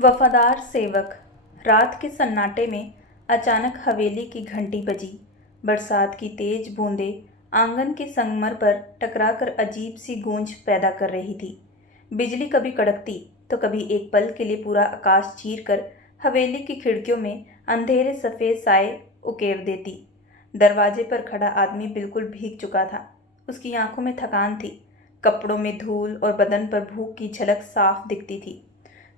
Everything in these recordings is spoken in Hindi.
वफादार सेवक। रात के सन्नाटे में अचानक हवेली की घंटी बजी। बरसात की तेज बूंदें आंगन के संगमर पर टकराकर अजीब सी गूंज पैदा कर रही थी। बिजली कभी कड़कती तो कभी एक पल के लिए पूरा आकाश चीर कर हवेली की खिड़कियों में अंधेरे सफ़ेद साए उकेर देती। दरवाजे पर खड़ा आदमी बिल्कुल भीग चुका था। उसकी आंखों में थकान थी, कपड़ों में धूल और बदन पर भूख की झलक साफ दिखती थी।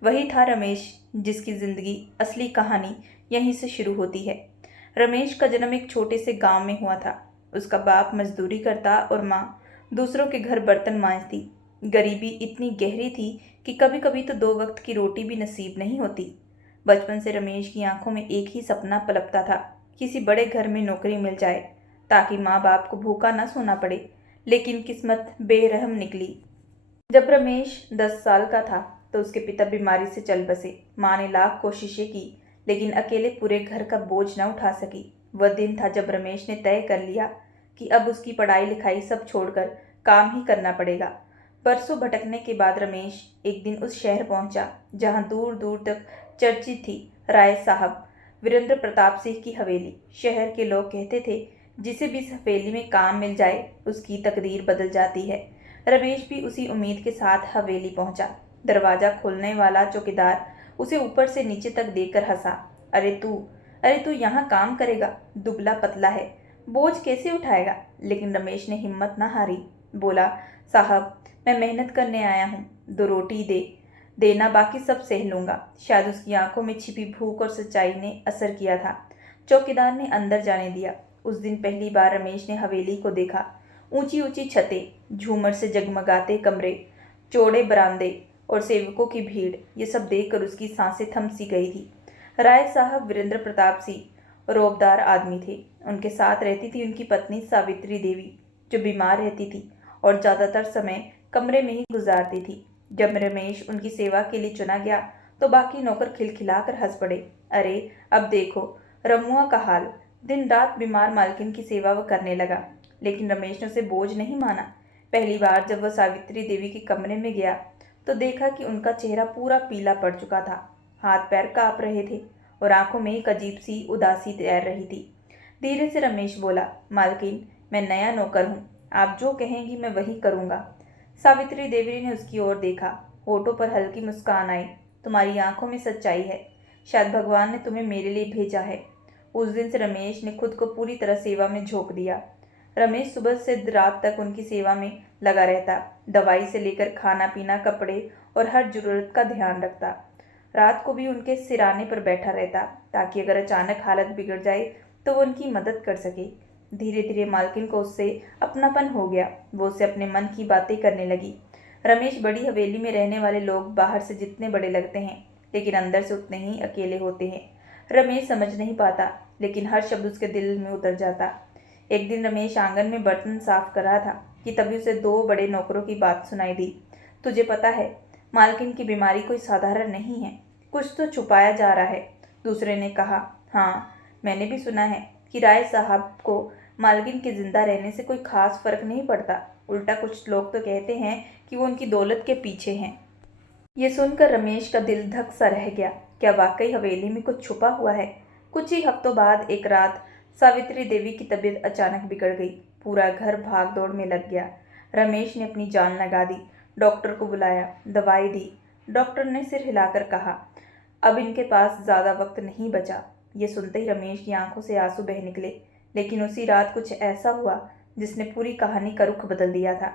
वही था रमेश, जिसकी जिंदगी असली कहानी यहीं से शुरू होती है। रमेश का जन्म एक छोटे से गांव में हुआ था। उसका बाप मजदूरी करता और माँ दूसरों के घर बर्तन मांजती। गरीबी इतनी गहरी थी कि कभी कभी तो 2 वक्त की रोटी भी नसीब नहीं होती। बचपन से रमेश की आंखों में एक ही सपना पलकता था, किसी बड़े घर में नौकरी मिल जाए ताकि माँ बाप को भूखा न सोना पड़े। लेकिन किस्मत बेरहम निकली। जब रमेश 10 साल का था तो उसके पिता बीमारी से चल बसे। माँ ने लाख कोशिशें की, लेकिन अकेले पूरे घर का बोझ न उठा सकी। वह दिन था जब रमेश ने तय कर लिया कि अब उसकी पढ़ाई लिखाई सब छोड़कर काम ही करना पड़ेगा। बरसों भटकने के बाद रमेश एक दिन उस शहर पहुंचा जहां दूर दूर तक चर्चित थी राय साहब वीरेंद्र प्रताप सिंह की हवेली। शहर के लोग कहते थे, जिसे भी इस हवेली में काम मिल जाए उसकी तकदीर बदल जाती है। रमेश भी उसी उम्मीद के साथ हवेली पहुंचा। दरवाजा खोलने वाला चौकीदार उसे ऊपर से नीचे तक देखकर हंसा। अरे तू यहाँ काम करेगा? दुबला पतला है, बोझ कैसे उठाएगा? लेकिन रमेश ने हिम्मत न हारी। बोला, साहब मैं मेहनत करने आया हूँ, 2 रोटी देना, बाकी सब सह लूंगा। शायद उसकी आंखों में छिपी भूख और सच्चाई ने असर किया था। चौकीदार ने अंदर जाने दिया। उस दिन पहली बार रमेश ने हवेली को देखा। ऊंची ऊंची छतें, झूमर से जगमगाते कमरे, चौड़े बरामदे और सेवकों की भीड़, ये सब देखकर उसकी सांसें थम सी गई थी। राय साहब वीरेंद्र प्रताप सिंह रौबदार आदमी थे। उनके साथ रहती थी उनकी पत्नी सावित्री देवी, जो बीमार रहती थी और ज़्यादातर समय कमरे में ही गुजारती थी। जब रमेश उनकी सेवा के लिए चुना गया तो बाकी नौकर खिलखिलाकर हंस पड़े। अरे अब देखो रमुआ का हाल, दिन रात बीमार मालकिन की सेवा वह करने लगा। लेकिन रमेश ने उसे बोझ नहीं माना। पहली बार जब वह सावित्री देवी के कमरे में गया तो देखा कि उनका चेहरा पूरा पीला पड़ चुका था, हाथ पैर कांप रहे थे और आंखों में एक अजीब सी उदासी तैर रही थी। धीरे से रमेश बोला, मालकिन मैं नया नौकर हूँ, आप जो कहेंगी मैं वही करूँगा। सावित्री देवी ने उसकी ओर देखा, होठों पर हल्की मुस्कान आई। तुम्हारी आंखों में सच्चाई है, शायद भगवान ने तुम्हें मेरे लिए भेजा है। उस दिन से रमेश ने खुद को पूरी तरह सेवा में झोंक दिया। रमेश सुबह से रात तक उनकी सेवा में लगा रहता, दवाई से लेकर खाना पीना, कपड़े और हर जरूरत का ध्यान रखता। रात को भी उनके सिराने पर बैठा रहता ताकि अगर अचानक हालत बिगड़ जाए तो वो उनकी मदद कर सके। धीरे धीरे मालकिन को उससे अपनापन हो गया। वो उससे अपने मन की बातें करने लगी। रमेश बड़ी हवेली में रहने वाले लोग बाहर से जितने बड़े लगते हैं, लेकिन अंदर से उतने ही अकेले होते हैं। रमेश समझ नहीं पाता, लेकिन हर शब्द उसके दिल में उतर जाता। एक दिन रमेश आंगन में बर्तन साफ कर रहा था कि तभी उसे 2 बड़े नौकरों की बात सुनाई दी। तुझे पता है, मालकिन की बीमारी कोई साधारण नहीं है, कुछ तो छुपाया जा रहा है। दूसरे ने कहा, हाँ मैंने भी सुना है कि राय साहब को मालकिन के जिंदा रहने से कोई खास फर्क नहीं पड़ता। उल्टा कुछ लोग तो कहते हैं कि वो उनकी दौलत के पीछे हैं। ये सुनकर रमेश का दिल धक सा रह गया। क्या वाकई हवेली में कुछ छुपा हुआ है? कुछ ही हफ्तों बाद एक रात सावित्री देवी की तबीयत अचानक बिगड़ गई। पूरा घर भाग दौड़ में लग गया। रमेश ने अपनी जान लगा दी, डॉक्टर को बुलाया, दवाई दी। डॉक्टर ने सिर हिलाकर कहा, अब इनके पास ज़्यादा वक्त नहीं बचा। ये सुनते ही रमेश की आंखों से आंसू बह निकले। लेकिन उसी रात कुछ ऐसा हुआ जिसने पूरी कहानी का रुख बदल दिया था।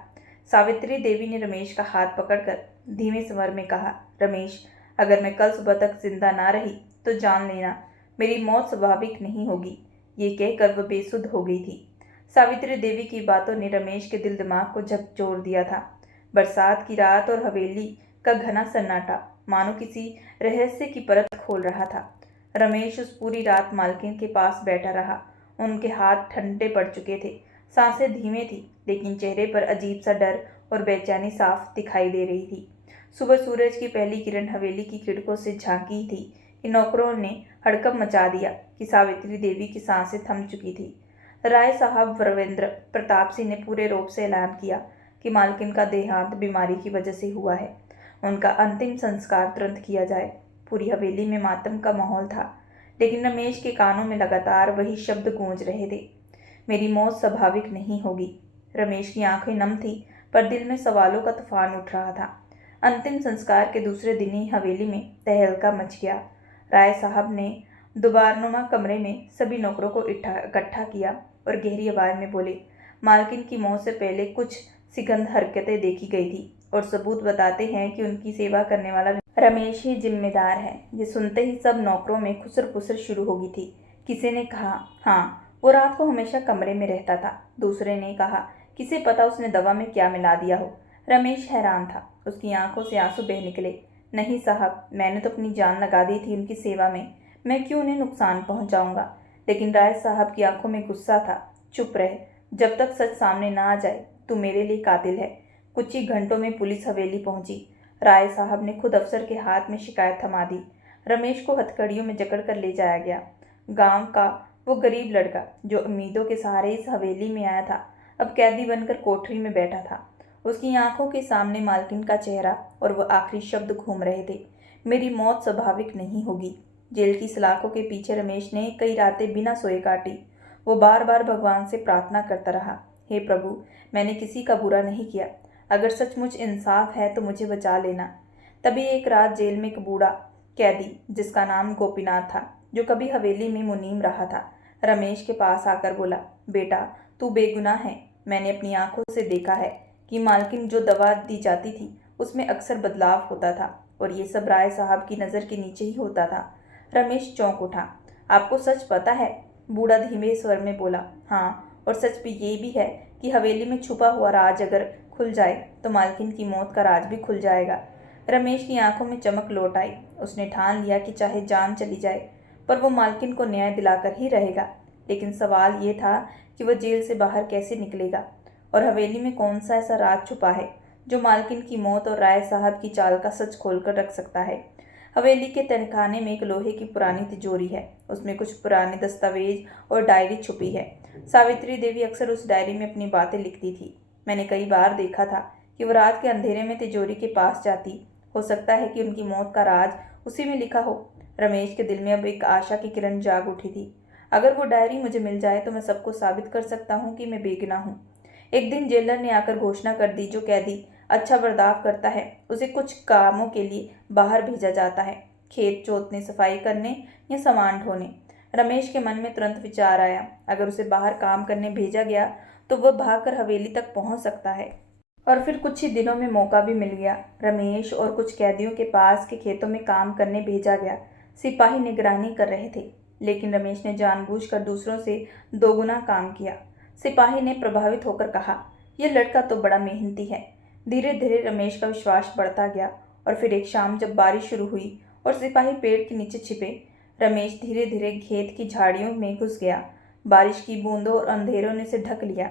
सावित्री देवी ने रमेश का हाथ पकड़कर धीमे स्वर में कहा, रमेश अगर मैं कल सुबह तक जिंदा ना रही तो जान लेना मेरी मौत स्वाभाविक नहीं होगी। ये कहकर वह बेसुध हो गई थी। सावित्री देवी की बातों ने रमेश के दिल दिमाग को झकझोर दिया था। बरसात की रात और हवेली का घना सन्नाटा मानो किसी रहस्य की परत खोल रहा था। रमेश उस पूरी रात मालकिन के पास बैठा रहा। उनके हाथ ठंडे पड़ चुके थे, सांसें धीमे थी, लेकिन चेहरे पर अजीब सा डर और बेचैनी साफ दिखाई दे रही थी। सुबह सूरज की पहली किरण हवेली की खिड़कों से झांकी थी कि नौकरों ने हड़कंप मचा दिया कि सावित्री देवी की सांसें थम चुकी थी। राय साहब वीरेंद्र प्रताप सिंह ने पूरे रोब से ऐलान किया कि मालकिन का देहांत बीमारी की वजह से हुआ है। उनका अंतिम संस्कार तुरंत किया जाए। पूरी हवेली में मातम का माहौल था, लेकिन रमेश के कानों में लगातार वही शब्द गूंज रहे थे, मेरी मौत स्वाभाविक नहीं होगी। रमेश की आंखें नम थी, पर दिल में सवालों का तूफान उठ रहा था। अंतिम संस्कार के दूसरे दिन ही हवेली में तहलका मच गया। राय साहब ने दुबारनुमा कमरे में सभी नौकरों को इकट्ठा किया और गहरी आवाज में बोले, मालकिन की मौत से पहले कुछ सिकंद हरकतें देखी गई थी और सबूत बताते हैं कि उनकी सेवा करने वाला रमेश ही जिम्मेदार है। ये सुनते ही सब नौकरों में खुसर पुसर शुरू हो गई थी। किसी ने कहा, हाँ, वो रात को हमेशा कमरे में रहता था। दूसरे ने कहा, किसे पता उसने दवा में क्या मिला दिया हो। रमेश हैरान था, उसकी आंखों से आंसू बह निकले। नहीं साहब, मैंने तो अपनी जान लगा दी थी उनकी सेवा में, मैं क्यों उन्हें नुकसान पहुंचाऊंगा। लेकिन राय साहब की आंखों में गुस्सा था। चुप रहे, जब तक सच सामने ना आ जाए। तू मेरे लिए कातिल है। कुछ ही घंटों में पुलिस हवेली पहुंची। राय साहब ने खुद अफसर के हाथ में शिकायत थमा दी। रमेश को हथकड़ियों में जकड़ कर ले जाया गया। गांव का वो गरीब लड़का जो उम्मीदों के सहारे इस हवेली में आया था, अब कैदी बनकर कोठरी में बैठा था। उसकी आंखों के सामने मालकिन का चेहरा और वो आखिरी शब्द घूम रहे थे, मेरी मौत स्वाभाविक नहीं होगी। जेल की सलाखों के पीछे रमेश ने कई रातें बिना सोए काटी। वो बार बार भगवान से प्रार्थना करता रहा, हे प्रभु, मैंने किसी का बुरा नहीं किया, अगर सचमुच इंसाफ है तो मुझे बचा लेना। तभी एक रात जेल में एक बूढ़ा कैदी जिसका नाम गोपीनाथ था, जो कभी हवेली में मुनीम रहा था, रमेश के पास आकर बोला, बेटा, तू बेगुनाह है। मैंने अपनी आंखों से देखा है कि मालकिन जो दवा दी जाती थी उसमें अक्सर बदलाव होता था और ये सब राय साहब की नज़र के नीचे ही होता था। रमेश चौंक उठा। आपको सच पता है? बूढ़ा धीमे स्वर में बोला, हाँ, और सच भी ये भी है कि हवेली में छुपा हुआ राज अगर खुल जाए तो मालकिन की मौत का राज भी खुल जाएगा। रमेश की आंखों में चमक लौट आई। उसने ठान लिया कि चाहे जान चली जाए पर वो मालकिन को न्याय दिलाकर ही रहेगा। लेकिन सवाल ये था कि वह जेल से बाहर कैसे निकलेगा और हवेली में कौन सा ऐसा राज छुपा है जो मालकिन की मौत और राय साहब की चाल का सच खोलकर रख सकता है। हवेली के तहखाने में एक लोहे की पुरानी तिजोरी है, उसमें कुछ पुराने दस्तावेज और डायरी छुपी है। सावित्री देवी अक्सर उस डायरी में अपनी बातें लिखती थी। मैंने कई बार देखा था कि वो रात के अंधेरे में तिजोरी के पास जाती। हो सकता है कि उनकी मौत का राज उसी में लिखा हो। रमेश के दिल में अब एक आशा की किरण जाग उठी थी। अगर वो डायरी मुझे मिल जाए तो मैं सबको साबित कर सकता हूँ कि मैं बेगुनाह हूँ। एक दिन जेलर ने आकर घोषणा कर दी, जो कैदी अच्छा बर्ताव करता है उसे कुछ कामों के लिए बाहर भेजा जाता है, खेत जोतने, सफाई करने या सामान ढोने। रमेश के मन में तुरंत विचार आया, अगर उसे बाहर काम करने भेजा गया तो वह भागकर हवेली तक पहुंच सकता है। और फिर कुछ ही दिनों में मौका भी मिल गया। रमेश और कुछ कैदियों के पास के खेतों में काम करने भेजा गया। सिपाही निगरानी कर रहे थे, लेकिन रमेश ने जानबूझकर दूसरों से दोगुना काम किया। सिपाही ने प्रभावित होकर कहा, यह लड़का तो बड़ा मेहनती है। धीरे धीरे रमेश का विश्वास बढ़ता गया और फिर एक शाम जब बारिश शुरू हुई और सिपाही पेड़ के नीचे छिपे, रमेश धीरे धीरे खेत की झाड़ियों में घुस गया। बारिश की बूंदों और अंधेरों ने उसे ढक लिया।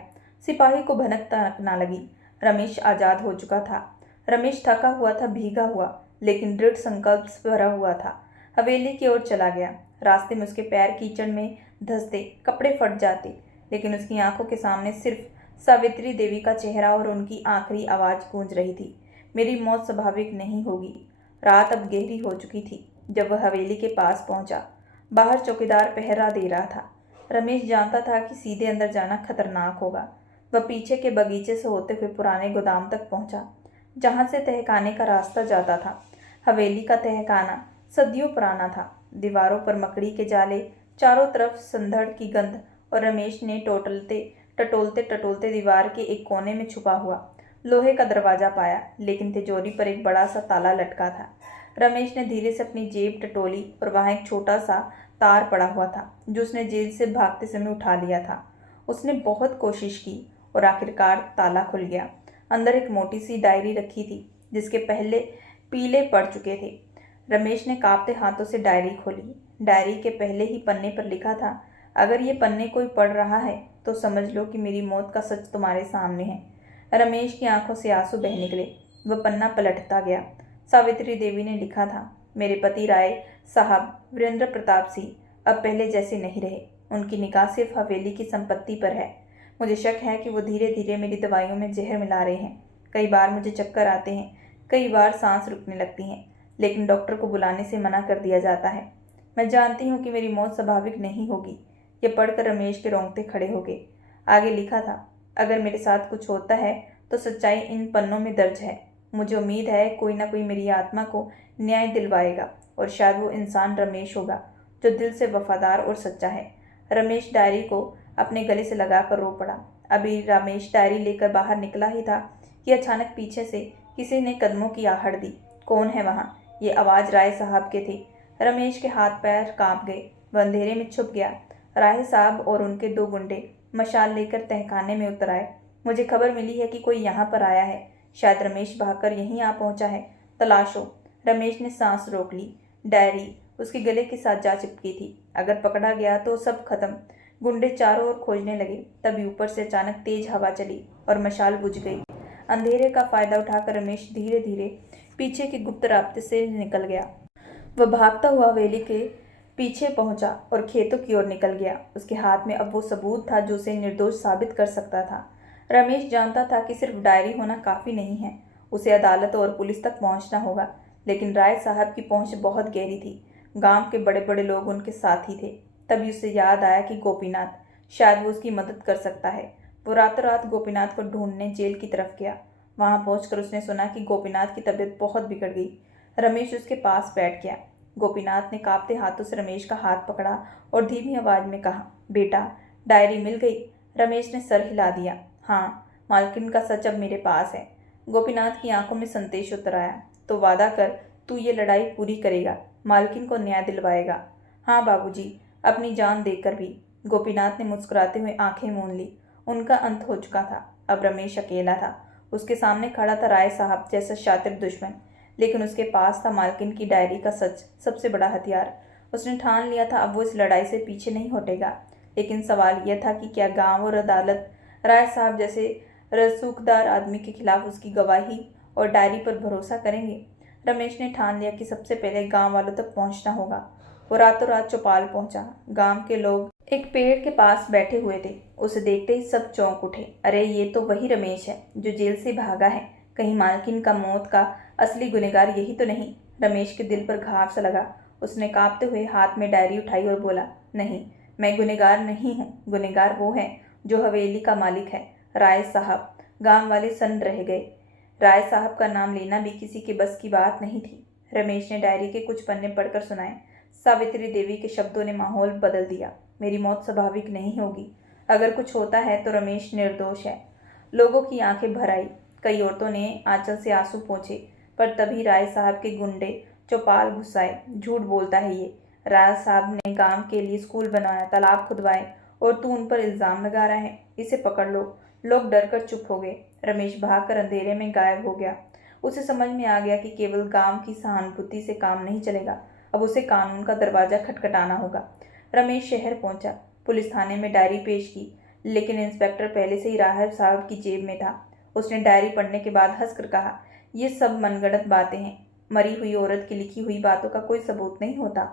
सिपाही को भनक तनक ना लगी। रमेश आज़ाद हो चुका था। रमेश थका हुआ था, भीगा हुआ, लेकिन दृढ़ संकल्प से भरा हुआ था। हवेली की ओर चला गया। रास्ते में उसके पैर कीचड़ में धंसते, कपड़े फट जाते, लेकिन उसकी आंखों के सामने सिर्फ सावित्री देवी का चेहरा और उनकी आखिरी आवाज़ गूंज रही थी, मेरी मौत स्वाभाविक नहीं होगी। रात अब गहरी हो चुकी थी जब वह हवेली के पास पहुंचा। बाहर चौकीदार पहरा दे रहा था। रमेश जानता था कि सीधे अंदर जाना खतरनाक होगा। वह पीछे के बगीचे से होते हुए पुराने गोदाम तक पहुंचा, जहां से तहखाने का रास्ता जाता था। हवेली का तहखाना सदियों पुराना था। दीवारों पर मकड़ी के जाले, चारों तरफ संधड़ की गंध, और रमेश ने टटोलते टटोलते दीवार के एक कोने में छुपा हुआ लोहे का दरवाजा पाया, लेकिन तिजोरी पर एक बड़ा सा ताला लटका था। रमेश ने धीरे से अपनी जेब टटोली और वहां एक छोटा सा तार पड़ा हुआ था, जो उसने जेल से भागते समय उठा लिया था। उसने बहुत कोशिश की और आखिरकार ताला खुल गया। अंदर एक मोटी सी डायरी रखी थी, जिसके पहले पीले पड़ चुके थे। रमेश ने कांपते हाथों से डायरी खोली। डायरी के पहले ही पन्ने पर लिखा था, अगर ये पन्ने कोई पढ़ रहा है तो समझ लो कि मेरी मौत का सच तुम्हारे सामने है। रमेश की आंखों से आंसू बह निकले। वह पन्ना पलटता गया। सावित्री देवी ने लिखा था, मेरे पति राय साहब वीरेंद्र प्रताप सिंह अब पहले जैसे नहीं रहे। उनकी निगाह सिर्फ हवेली की संपत्ति पर है। मुझे शक है कि वो धीरे धीरे मेरी दवाइयों में जहर मिला रहे हैं। कई बार मुझे चक्कर आते हैं, कई बार सांस रुकने लगती हैं, लेकिन डॉक्टर को बुलाने से मना कर दिया जाता है। मैं जानती हूँ कि मेरी मौत स्वाभाविक नहीं होगी। ये पढ़कर रमेश के रोंगटे खड़े हो गए। आगे लिखा था, अगर मेरे साथ कुछ होता है तो सच्चाई इन पन्नों में दर्ज है। मुझे उम्मीद है कोई ना कोई मेरी आत्मा को न्याय दिलवाएगा और शायद वो इंसान रमेश होगा जो दिल से वफादार और सच्चा है। रमेश डायरी को अपने गले से लगाकर रो पड़ा। अभी रमेश डायरी लेकर बाहर निकला ही था कि अचानक पीछे से किसी ने कदमों की आहट दी। कौन है वहाँ? ये आवाज़ राय साहब के थे। रमेश के हाथ पैर कांप गए। वह अंधेरे में छुप गया। राय साहब और उनके 2 गुंडे मशाल लेकर तहखाने में उतर आए। मुझे खबर मिली है कि कोई यहाँ पर आया है। शायद रमेश भागकर यहीं आ पहुँचा है। तलाशो। रमेश ने सांस रोक ली। डायरी उसके गले के साथ जा चिपकी थी। अगर पकड़ा गया तो सब खत्म। गुंडे चारों ओर खोजने लगे। तभी ऊपर से अचानक तेज हवा चली और मशाल बुझ गई। अंधेरे का फायदा उठाकर रमेश धीरे धीरे पीछे के गुप्त रास्ते से निकल गया। वह भागता हुआ हवेली के पीछे पहुंचा और खेतों की ओर निकल गया। उसके हाथ में अब वो सबूत था जो उसे निर्दोष साबित कर सकता था। रमेश जानता था कि सिर्फ डायरी होना काफ़ी नहीं है, उसे अदालत और पुलिस तक पहुंचना होगा। लेकिन राय साहब की पहुंच बहुत गहरी थी। गांव के बड़े बड़े लोग उनके साथ ही थे। तभी उसे याद आया कि गोपीनाथ, शायद वो उसकी मदद कर सकता है। वो रातों रात गोपीनाथ को ढूंढने जेल की तरफ गया। वहां पहुंचकर उसने सुना कि गोपीनाथ की तबीयत बहुत बिगड़ गई। रमेश उसके पास बैठ गया। गोपीनाथ ने कांपते हाथों से रमेश का हाथ पकड़ा और धीमी आवाज में कहा, बेटा, डायरी मिल गई? रमेश ने सर हिला दिया। हाँ, मालकिन का सच अब मेरे पास है। गोपीनाथ की आंखों में संदेश उतर आया। तो वादा कर, तू ये लड़ाई पूरी करेगा, मालकिन को न्याय दिलवाएगा। हाँ बाबूजी, अपनी जान देकर भी। गोपीनाथ ने मुस्कुराते हुए आंखें मूंद ली। उनका अंत हो चुका था। अब रमेश अकेला था। उसके सामने खड़ा था राय साहब जैसा शातिर दुश्मन, लेकिन उसके पास था मालकिन की डायरी का सच, सबसे बड़ा हथियार। उसने ठान लिया था अब वो इस लड़ाई से पीछे नहीं हटेगा। लेकिन सवाल यह था कि क्या गांव और अदालत राय साहब जैसे रसूखदार आदमी के खिलाफ उसकी गवाही और डायरी पर भरोसा करेंगे? रमेश ने ठान लिया कि सबसे पहले गांव वालों तक पहुंचना होगा। वो रातों रात चौपाल पहुंचा। गांव के लोग एक पेड़ के पास बैठे हुए थे। उसे देखते ही सब चौंक उठे। अरे, ये तो वही रमेश है जो जेल से भागा है। कहीं मालकिन का मौत का असली गुनहगार यही तो नहीं? रमेश के दिल पर घाव सा लगा। उसने कांपते हुए हाथ में डायरी उठाई और बोला, नहीं, मैं गुनहगार नहीं हूँ। गुनहगार वो है जो हवेली का मालिक है, राय साहब। गांव वाले सन्न रह गए। राय साहब का नाम लेना भी किसी के बस की बात नहीं थी। रमेश ने डायरी के कुछ पन्ने पढ़कर सुनाए। सावित्री देवी के शब्दों ने माहौल बदल दिया। मेरी मौत स्वाभाविक नहीं होगी। अगर कुछ होता है तो रमेश निर्दोष है। लोगों की आंखें भर आई। कई औरतों ने आंचल से आंसू पोंछे, पर तभी राय साहब के गुंडे चौपाल घुसाए। झूठ बोलता है ये। राय साहब ने गांव के लिए स्कूल बनवाया, तालाब खुदवाए, और तू उन पर इल्जाम लगा रहा है। इसे पकड़ लो। लोग डरकर चुप हो गए। रमेश भागकर अंधेरे में गायब हो गया। उसे समझ में आ गया कि केवल गांव की सहानुभूति से काम नहीं चलेगा। अब उसे कानून का दरवाजा खटखटाना होगा। रमेश शहर पहुंचा। पुलिस थाने में डायरी पेश की, लेकिन इंस्पेक्टर पहले से ही राहब साहब की जेब में था। उसने डायरी पढ़ने के बाद हंसकर कहा, ये सब मनगढ़ंत बातें हैं। मरी हुई औरत की लिखी हुई बातों का कोई सबूत नहीं होता।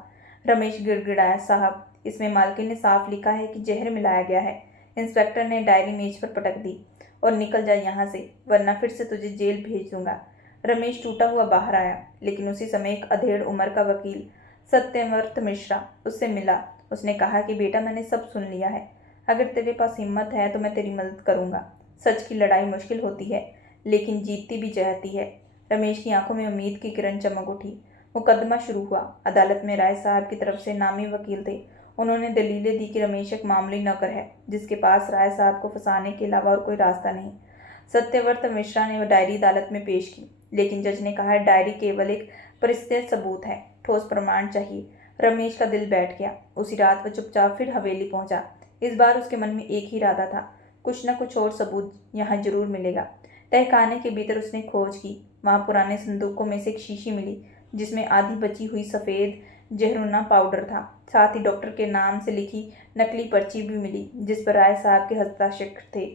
रमेश गिड़गिड़ाया, साहब, इसमें मालकिन ने साफ लिखा है कि जहर मिलाया गया है। इंस्पेक्टर ने डायरी मेज पर पटक दी। और निकल जा यहाँ से, वरना फिर से तुझे जेल भेज दूंगा। रमेश टूटा हुआ बाहर आया, लेकिन उसी समय एक अधेड़ उम्र का वकील सत्यव्रत मिश्रा उससे मिला। उसने कहा कि बेटा, मैंने सब सुन लिया है। अगर तेरे पास हिम्मत है तो मैं तेरी मदद करूंगा। सच की लड़ाई मुश्किल होती है, लेकिन जीतती भी चाहती है। रमेश की आंखों में उम्मीद की किरण चमक उठी। मुकदमा शुरू हुआ। अदालत में राय साहब की तरफ से नामी वकील थे। उन्होंने दलीलें दी कि रमेश एक मामूली नौकर है जिसके पास राय साहब को फंसाने के अलावा और कोई रास्ता नहीं। सत्यव्रत मिश्रा ने वह डायरी अदालत में पेश की, लेकिन जज ने कहा डायरी केवल एक परिस्थिति सबूत है, ठोस प्रमाण चाहिए। रमेश का दिल बैठ गया। उसी रात वह चुपचाप फिर हवेली पहुंचा। इस बार उसके मन में एक ही इरादा था, कुछ न कुछ और सबूत यहाँ जरूर मिलेगा। तहखाने के भीतर उसने खोज की। वहां पुराने संदूकों में से एक शीशी मिली जिसमें आधी बची हुई सफ़ेद जहरुना पाउडर था। साथ ही डॉक्टर के नाम से लिखी नकली पर्ची भी मिली जिस पर राय साहब के हस्ताक्षर थे।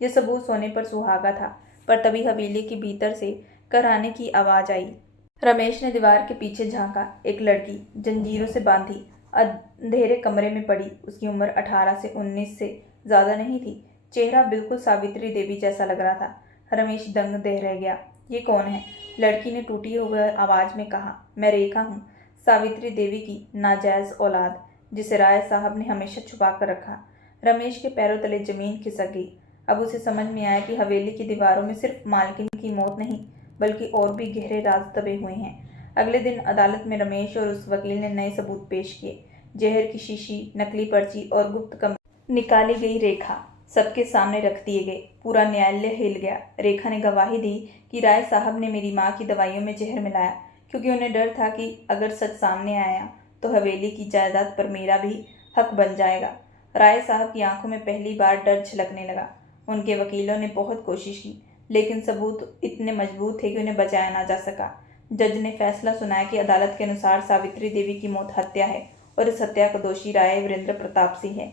यह सबूत सोने पर सुहागा था। पर तभी हवेली के भीतर से कराने की आवाज़ आई। रमेश ने दीवार के पीछे झांका। एक लड़की जंजीरों से बांधी अंधेरे कमरे में पड़ी। उसकी उम्र 18 से 19 से ज़्यादा नहीं थी। चेहरा बिल्कुल सावित्री देवी जैसा लग रहा था। रमेश दंग दे रह गया। ये कौन है? लड़की ने टूटी हुई आवाज़ में कहा। मैं रेखा हूँ, सावित्री देवी की नाजायज़ औलाद, जिसे राय साहब ने हमेशा छुपा कर रखा। रमेश के पैरों तले जमीन खिसक गई। अब उसे समझ में आया कि हवेली की दीवारों में सिर्फ मालकिन की मौत नहीं, बल्कि और भी गहरे राज दबे हुए हैं। अगले दिन अदालत में रमेश और उस वकील ने नए सबूत पेश किए। जहर की शीशी, नकली पर्ची और गुप्त कम निकाली गई रेखा सबके सामने रख दिए गए। पूरा न्यायालय हिल गया। रेखा ने गवाही दी कि राय साहब ने मेरी माँ की दवाइयों में जहर मिलाया, क्योंकि उन्हें डर था कि अगर सच सामने आया तो हवेली की जायदाद पर मेरा भी हक बन जाएगा। राय साहब की आंखों में पहली बार डर झलकने लगा। उनके वकीलों ने बहुत कोशिश की, लेकिन सबूत इतने मजबूत थे कि उन्हें बचाया ना जा सका। जज ने फैसला सुनाया कि अदालत के अनुसार सावित्री देवी की मौत हत्या है और इस हत्या का दोषी राय वीरेंद्र प्रताप सिंह है।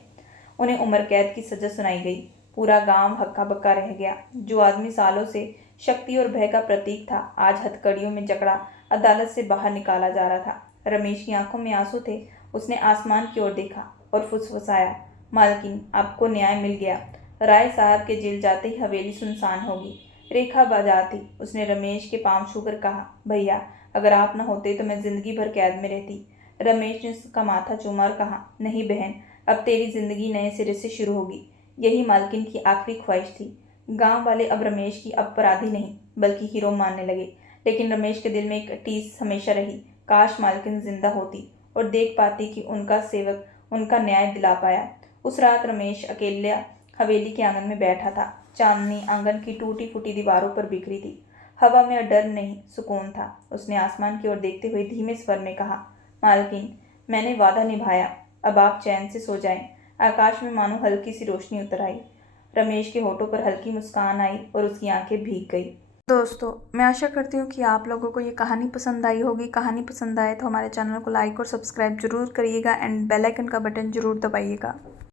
उन्हें उम्र कैद की सजा सुनाई गई। पूरा गांव हक्का बक्का रह गया। जो आदमी सालों से शक्ति और भय का प्रतीक था, आज हथकड़ियों में जकड़ा अदालत से बाहर निकाला जा रहा था। रमेश की आंखों में आंसू थे। उसने आसमान की ओर देखा और फुसफुसाया, मालकिन, आपको न्याय मिल गया। राय साहब के जेल जाते ही हवेली सुनसान होगी। रेखा बाजार थी। उसने रमेश के पांव छूकर कहा, भैया, अगर आप न होते तो मैं जिंदगी भर कैद में रहती। रमेश ने उसका माथा चूमा और कहा, नहीं बहन, अब तेरी जिंदगी नए सिरे से शुरू होगी। यही मालकिन की आखिरी ख्वाहिश थी। गांव वाले अब रमेश की अपराधी नहीं, बल्कि हीरो मानने लगे। लेकिन रमेश के दिल में एक टीस हमेशा रही, काश मालकिन जिंदा होती और देख पाती कि उनका सेवक उनका न्याय दिला पाया। उस रात रमेश अकेला हवेली के आंगन में बैठा था। चांदनी आंगन की टूटी फूटी दीवारों पर बिखरी थी। हवा में डर नहीं, सुकून था। उसने आसमान की ओर देखते हुए धीमे स्वर में कहा, मालकिन, मैंने वादा निभाया, अब आप चैन से सो जाएं। आकाश में मानो हल्की सी रोशनी उतर आई। रमेश के होठों पर हल्की मुस्कान आई और उसकी आंखें भीग गई। दोस्तों, मैं आशा करती हूँ कि आप लोगों को ये कहानी पसंद आई होगी। कहानी पसंद आए तो हमारे चैनल को लाइक और सब्सक्राइब जरूर करिएगा एंड बेल आइकन का बटन जरूर दबाइएगा।